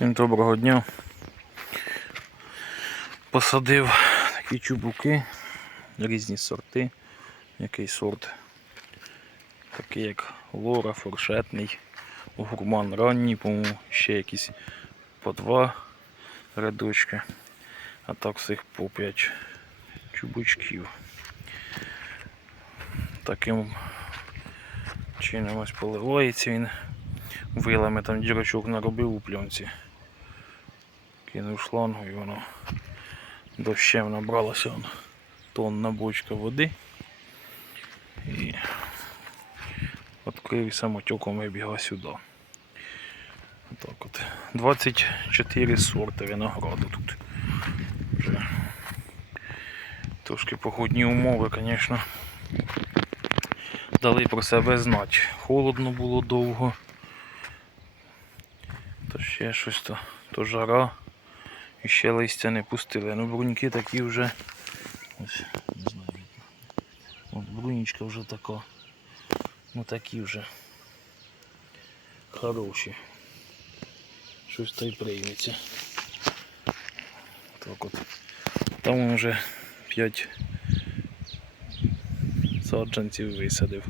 Всім доброго дня. Посадив такі чубуки, різні сорти. Який сорт? Такий як лора, фуршетний, гурман ранній, по-моєму, ще якісь по два рядочки. А так всіх по 5 чубучків. Таким чином ось поливається він. Вилами там дірочок наробив у пленці. Кинув шлангу і воно дощем набралося тонна бочка води. І відкрив і самотеком вибігав сюди. Отак от. 24 сорти винограду тут. Вже трошки погодні умови, звісно, дали про себе знати. Холодно було довго. То ще щось то, то жара. І ще листя не пустили. Ну бруньки такі вже. Ось, не знаю. От брунічка вже така. Ну такі вже. Хороші. Щось то й прийметься. Так от. Там вже 5 саджанців висадив.